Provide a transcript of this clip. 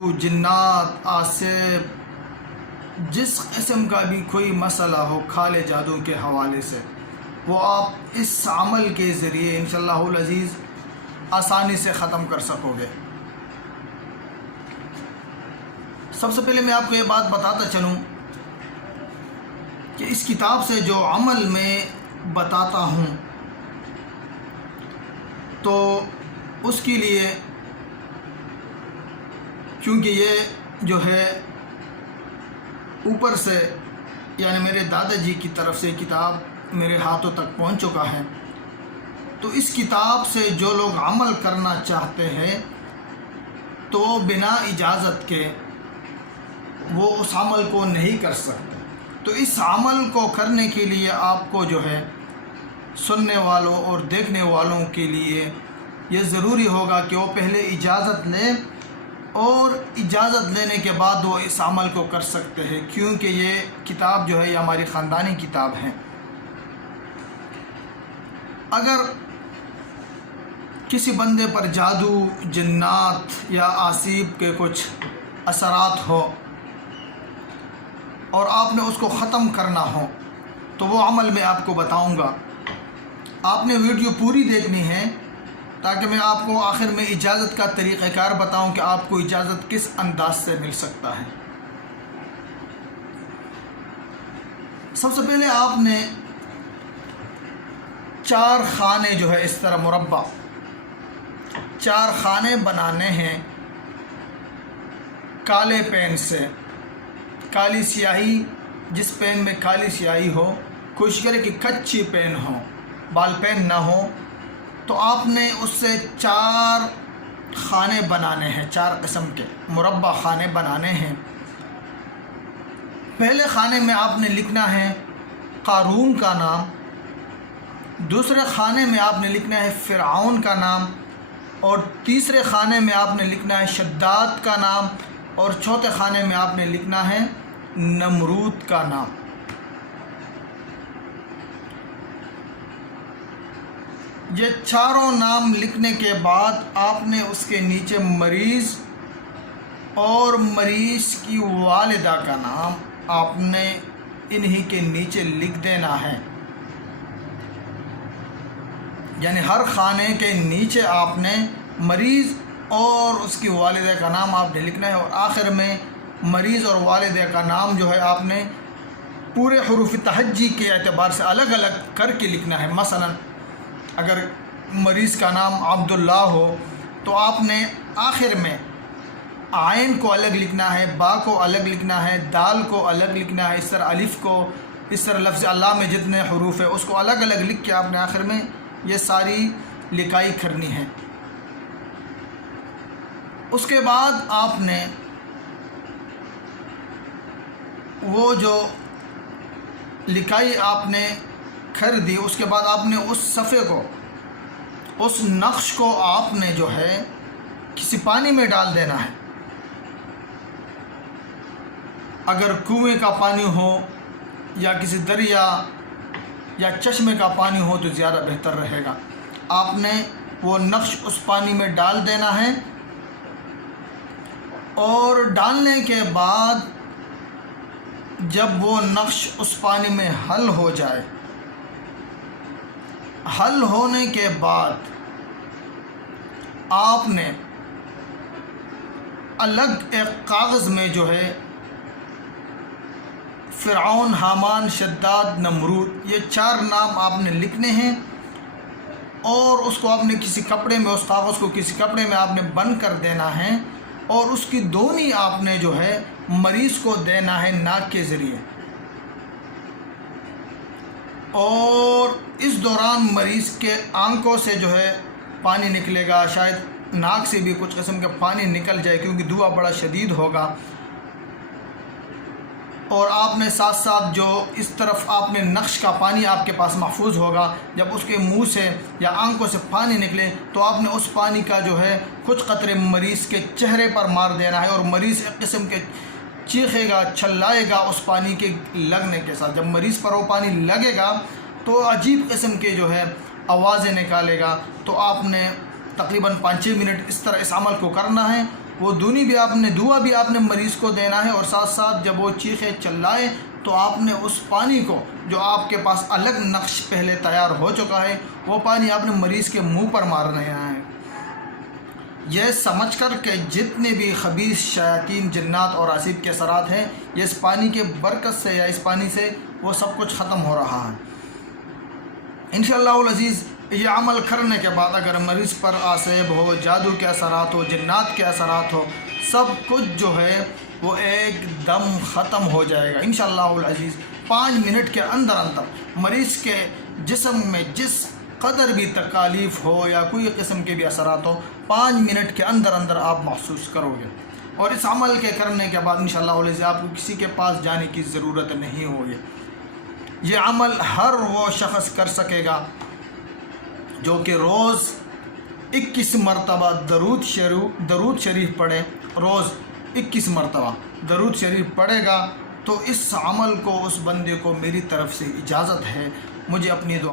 جنات आसिफ जिस किस्म का भी कोई मसला हो खाले जादू के हवाले से वो आप इस अमल के ज़रिए इंशाअल्लाहुल अज़ीज़ आसानी से ख़त्म कर सकोगे। सबसे पहले मैं आपको ये बात बताता चलूँ कि इस किताब से जो अमल मैं बताता हूँ तो उसके लिए, क्योंकि ये जो है ऊपर से यानी मेरे दादाजी की तरफ से किताब मेरे हाथों तक पहुंच चुका है, तो इस किताब से जो लोग अमल करना चाहते हैं तो बिना इजाज़त के वो उस अमल को नहीं कर सकते। तो इस अमल को करने के लिए आपको जो है सुनने वालों और देखने वालों के लिए ये ज़रूरी होगा कि वो पहले इजाज़त लें और इजाज़त लेने के बाद वो इस अमल को कर सकते हैं, क्योंकि ये किताब जो है ये हमारी ख़ानदानी किताब है। अगर किसी बंदे पर जादू, जिन्नात या आसिफ के कुछ असरात हो और आपने उसको ख़त्म करना हो तो वो अमल मैं आपको बताऊंगा। आपने वीडियो पूरी देखनी है ताकि मैं आपको आखिर में इजाज़त का तरीक़ाकार बताऊं कि आपको इजाज़त किस अंदाज से मिल सकता है। सबसे पहले आपने 4 खाने जो है इस तरह मुरब्बा 4 खाने बनाने हैं काले पेन से। काली स्याही, जिस पेन में काली स्याही हो, कोशिश करें कि कच्ची पेन हो, बाल पेन ना हो। तो आपने उससे 4 खाने बनाने हैं, 4 किस्म के मुरब्बा खाने बनाने हैं। पहले खाने में आपने लिखना है क़ारून का नाम, दूसरे खाने में आपने लिखना है फ़िरऔन का नाम, और तीसरे खाने में आपने लिखना है शद्दाद का नाम, और चौथे खाने में आपने लिखना है नमरूद का नाम। ये चारों नाम लिखने के बाद आपने उसके नीचे मरीज़ और मरीज़ की वालिदा का नाम आपने इन्हीं के नीचे लिख देना है। यानी हर खाने के नीचे आपने मरीज़ और उसकी वालिदा का नाम आपने लिखना है, और आखिर में मरीज़ और वालिदा का नाम जो है आपने पूरे हुरूफ तहज्जी के एतबार से अलग अलग करके लिखना है। मसलन अगर मरीज़ का नाम अब्दुल्ला हो तो आपने आखिर में आइन को अलग लिखना है, बा को अलग लिखना है, दाल को अलग लिखना है, इस तरह अलिफ़ को, इस तरह लफ्ज़ अल्लाह में जितने हरूफ है उसको अलग अलग लिख के आपने आखिर में ये सारी लिखाई करनी है। उसके बाद आपने वो जो लिखाई आपने कर दी, उसके बाद आपने उस सफ़े को, उस नक्श को आपने जो है किसी पानी में डाल देना है। अगर कुएं का पानी हो या किसी दरिया या चश्मे का पानी हो तो ज़्यादा बेहतर रहेगा। आपने वो नक्श उस पानी में डाल देना है, और डालने के बाद जब वो नक्श उस पानी में हल हो जाए, हल होने के बाद आपने अलग एक कागज़ में जो है फ़िरऔन, हामान, शद्दाद, नमरूद, ये 4 नाम आपने लिखने हैं, और उसको आपने किसी कपड़े में, उस कागज़ को किसी कपड़े में आपने बंद कर देना है, और उसकी दोनी आपने जो है मरीज़ को देना है नाक के ज़रिए। और इस दौरान मरीज़ के आंखों से जो है पानी निकलेगा, शायद नाक से भी कुछ किस्म का पानी निकल जाए क्योंकि धुआं बड़ा शदीद होगा। और आपने साथ साथ जो इस तरफ आपने नक्श का पानी आपके पास महफूज होगा, जब उसके मुंह से या आंखों से पानी निकले तो आपने उस पानी का जो है कुछ कतरे मरीज़ के चेहरे पर मार देना है, और मरीज़ एक किस्म के चीखेगा, चिल्लाएगा उस पानी के लगने के साथ। जब मरीज़ पर वो पानी लगेगा तो अजीब किस्म के जो है आवाज़ें निकालेगा। तो आपने तकरीबन 5-6 मिनट इस तरह इस अमल को करना है, وہ دعا بھی آپ نے مریض کو دینا ہے، اور ساتھ ساتھ جب وہ چیخے چلائے تو آپ نے اس پانی کو جو آپ کے پاس الگ نقش پہلے تیار ہو چکا ہے، وہ پانی آپ نے مریض کے منہ پر مارنا ہے، یہ سمجھ کر کہ جتنے بھی خبیث شیاطین، جنات اور عصیب کے اثرات ہیں، یہ اس پانی کے برکت سے یا اس پانی سے وہ سب کچھ ختم ہو رہا ہے۔ انشاءاللہ العزیز یہ عمل کرنے کے بعد اگر مریض پر آسیب ہو، جادو کے اثرات ہو، جنات کے اثرات ہو، سب کچھ جو ہے وہ ایک دم ختم ہو جائے گا انشاءاللہ العزیز۔ 5 منٹ کے اندر مریض کے جسم میں جس قدر بھی تکالیف ہو یا کوئی قسم کے بھی اثرات ہو، 5 منٹ کے اندر آپ محسوس کرو گے، اور اس عمل کے کرنے کے بعد انشاءاللہ العزیز آپ کو کسی کے پاس جانے کی ضرورت نہیں ہوگی۔ یہ عمل ہر وہ شخص کر سکے گا جو کہ روز 21 مرتبہ درود شریف پڑھے، روز 21 مرتبہ درود شریف پڑھے گا، تو اس عمل کو اس بندے کو میری طرف سے اجازت ہے، مجھے اپنی دعا